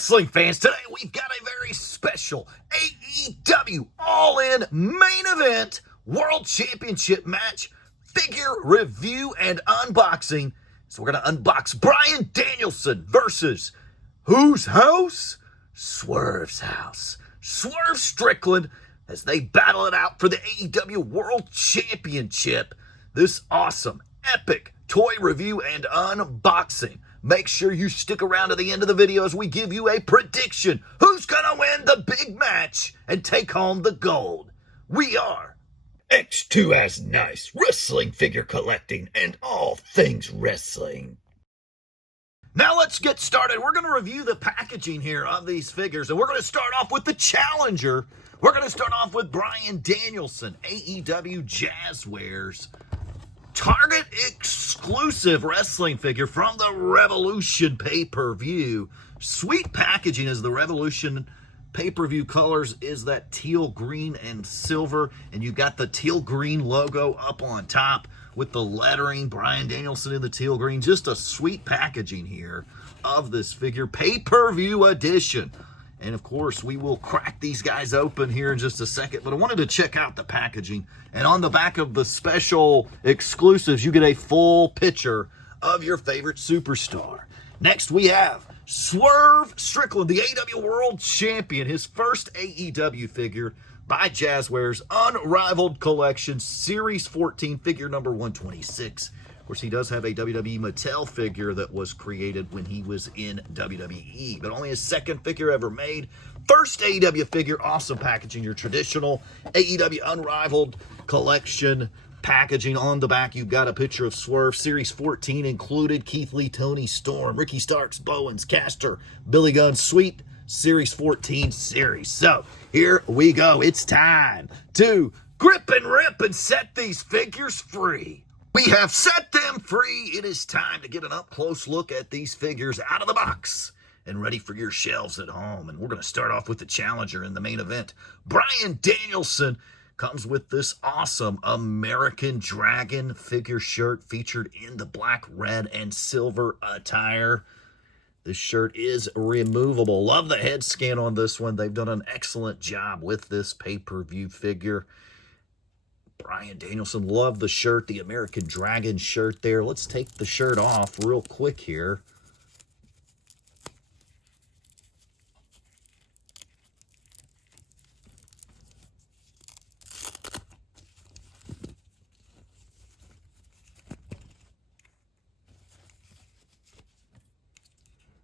Wrestling fans, today we've got a very special AEW All-In Main Event World Championship match, figure review and unboxing. So we're going to unbox Bryan Danielson versus whose house? Swerve's house. Swerve Strickland as they battle it out for the AEW World Championship. This awesome, epic toy review and unboxing. Make sure you stick around to the end of the video as we give you a prediction. Who's going to win the big match and take home the gold? We are X2 as nice, wrestling figure collecting, and all things wrestling. Now let's get started. We're going to review the packaging here of these figures, and we're going to start off with the challenger. We're going to start off with Bryan Danielson, AEW Jazzwares Target exclusive wrestling figure from the Revolution pay-per-view. Sweet packaging as the Revolution pay-per-view colors is that teal green and silver, and you got the teal green logo up on top with the lettering, Bryan Danielson in the teal green. Just a sweet packaging here of this figure, pay-per-view edition. And of course, we will crack these guys open here in just a second, but I wanted to check out the packaging. And on the back of the special exclusives, you get a full picture of your favorite superstar. Next, we have Swerve Strickland, the AEW World Champion, his first AEW figure by Jazzwares, Unrivaled Collection, Series 14, figure number 126. Of course, he does have a WWE Mattel figure that was created when he was in WWE, but only his second figure ever made. First AEW figure, awesome packaging, your traditional AEW Unrivaled Collection packaging. On the back, you've got a picture of Swerve, Series 14 included, Keith Lee, Tony Storm, Ricky Starks, Bowens, Caster, Billy Gunn, Sweet, Series 14 series. So, here we go. It's time to grip and rip and set these figures free. We have set them free. It is time to get an up-close look at these figures out of the box and ready for your shelves at home. And we're going to start off with the challenger in the main event. Bryan Danielson comes with this awesome American Dragon figure shirt featured in the black, red, and silver attire. This shirt is removable. Love the head scan on this one. They've done an excellent job with this pay-per-view figure. Bryan Danielson, love the shirt, the American Dragon shirt there. Let's take the shirt off real quick here.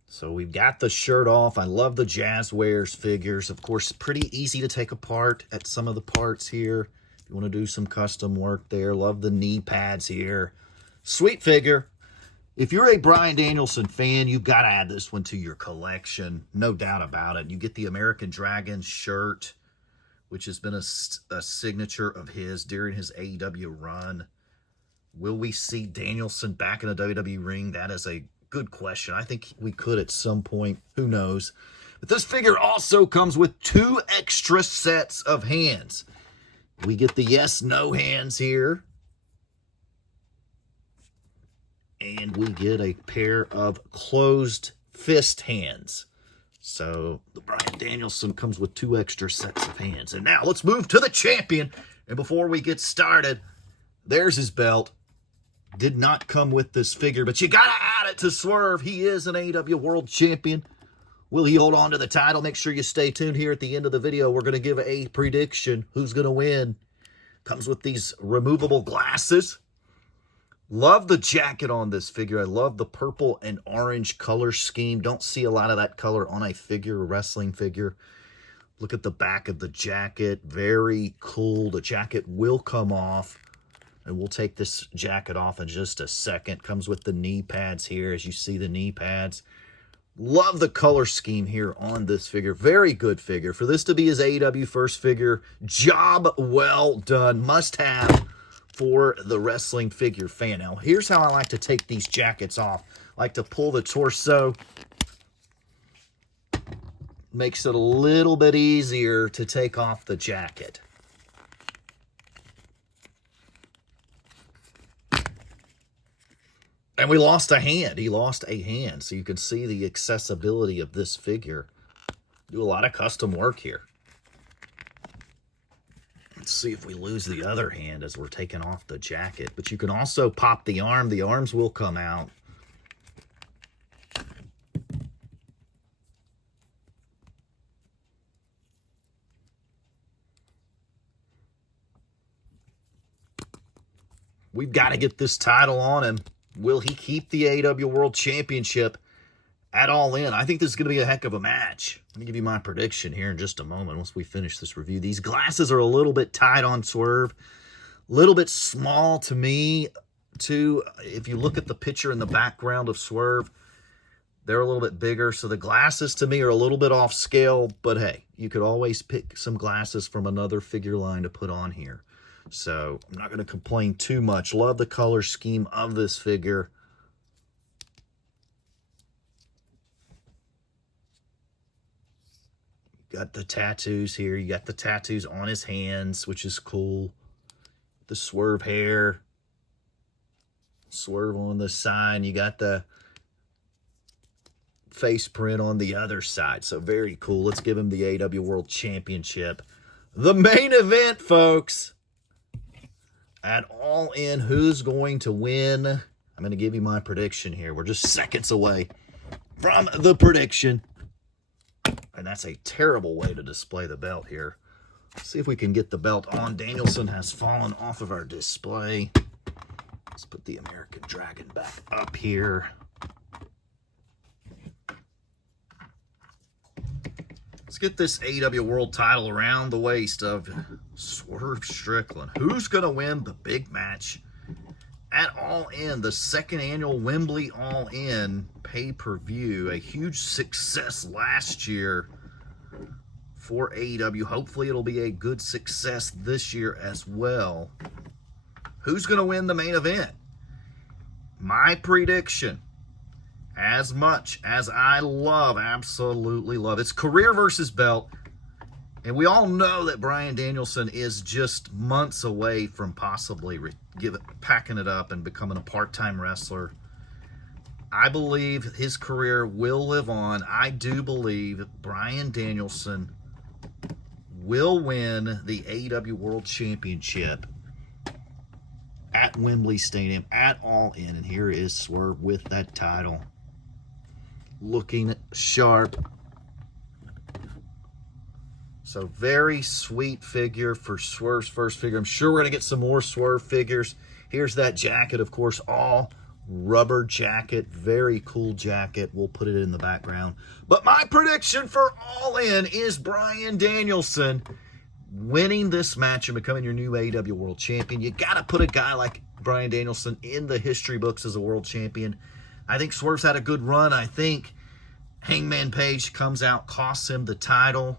So we've got the shirt off. I love the Jazzwares figures. Of course, pretty easy to take apart at some of the parts here. If you want to do some custom work there, love the knee pads here. Sweet figure. If you're a Bryan Danielson fan, you've got to add this one to your collection. No doubt about it. You get the American Dragon shirt, which has been a signature of his during his AEW run. Will we see Danielson back in a WWE ring? That is a good question. I think we could at some point. Who knows? But this figure also comes with 2 extra sets of hands. We get the yes-no hands here. And we get a pair of closed fist hands. So the Bryan Danielson comes with 2 extra sets of hands. And now let's move to the champion. And before we get started, there's his belt. Did not come with this figure, but you got to add it to Swerve. He is an AEW World Champion. Will he hold on to the title? Make sure you stay tuned here at the end of the video. We're going to give a prediction. Who's going to win? Comes with these removable glasses. Love the jacket on this figure. I love the purple and orange color scheme. Don't see a lot of that color on a figure, a wrestling figure. Look at the back of the jacket. Very cool. The jacket will come off. And we'll take this jacket off in just a second. Comes with the knee pads here, as you see the knee pads. Love the color scheme here on this figure. Very good figure. For this to be his AEW first figure, job well done. Must have for the wrestling figure fan. Now, here's how I like to take these jackets off. I like to pull the torso. Makes it a little bit easier to take off the jacket. And we lost a hand. He lost a hand. So you can see the accessibility of this figure. Do a lot of custom work here. Let's see if we lose the other hand as we're taking off the jacket. But you can also pop the arm. The arms will come out. We've got to get this title on him. Will he keep the AEW World Championship at All In? I think this is going to be a heck of a match. Let me give you my prediction here in just a moment once we finish this review. These glasses are a little bit tight on Swerve. A little bit small to me, too. If you look at the picture in the background of Swerve, they're a little bit bigger. So the glasses to me are a little bit off scale. But hey, you could always pick some glasses from another figure line to put on here. So I'm not going to complain too much. Love the color scheme of this figure. You got the tattoos here. You got the tattoos on his hands, which is cool. The Swerve hair. Swerve on the side. You got the face print on the other side. So very cool. Let's give him the AEW World Championship. The main event, folks. At All In, who's going to win? I'm going to give you my prediction here. We're just seconds away from the prediction. And that's a terrible way to display the belt here. Let's see if we can get the belt on. Danielson has fallen off of our display. Let's put the American Dragon back up here. Let's get this AEW World title around the waist of Swerve Strickland. Who's going to win the big match at All In, the second annual Wembley All In pay-per-view? A huge success last year for AEW. Hopefully it'll be a good success this year as well. Who's going to win the main event? My prediction, as much as I absolutely love, it's career versus belt. And we all know that Bryan Danielson is just months away from possibly packing it up and becoming a part-time wrestler. I believe his career will live on. I do believe Bryan Danielson will win the AEW World Championship at Wembley Stadium at All In. And here is Swerve with that title. Looking sharp. So very sweet figure for Swerve's first figure. I'm sure we're going to get some more Swerve figures. Here's that jacket, of course, all rubber jacket. Very cool jacket. We'll put it in the background. But my prediction for All In is Bryan Danielson winning this match and becoming your new AEW World Champion. You got to put a guy like Bryan Danielson in the history books as a world champion. I think Swerve's had a good run. I think Hangman Page comes out, costs him the title,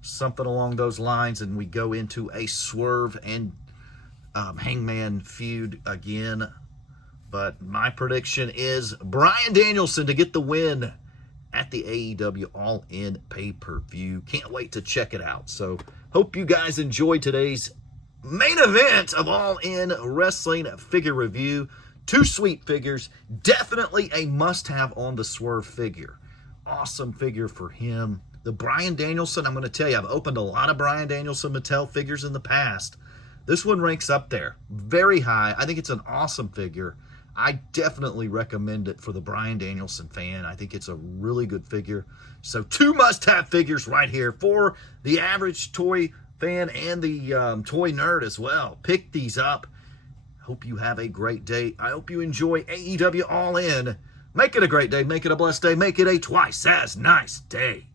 something along those lines, and we go into a Swerve and Hangman feud again. But my prediction is Bryan Danielson to get the win at the AEW All In pay-per-view. Can't wait to check it out. So hope you guys enjoyed today's main event of All In Wrestling figure review. Two sweet figures. Definitely a must-have on the Swerve figure. Awesome figure for him. The Bryan Danielson, I'm going to tell you, I've opened a lot of Bryan Danielson Mattel figures in the past. This one ranks up there. Very high. I think it's an awesome figure. I definitely recommend it for the Bryan Danielson fan. I think it's a really good figure. So two must-have figures right here for the average toy fan and the toy nerd as well. Pick these up. Hope you have a great day. I hope you enjoy AEW All In. Make it a great day. Make it a blessed day. Make it a twice as nice day.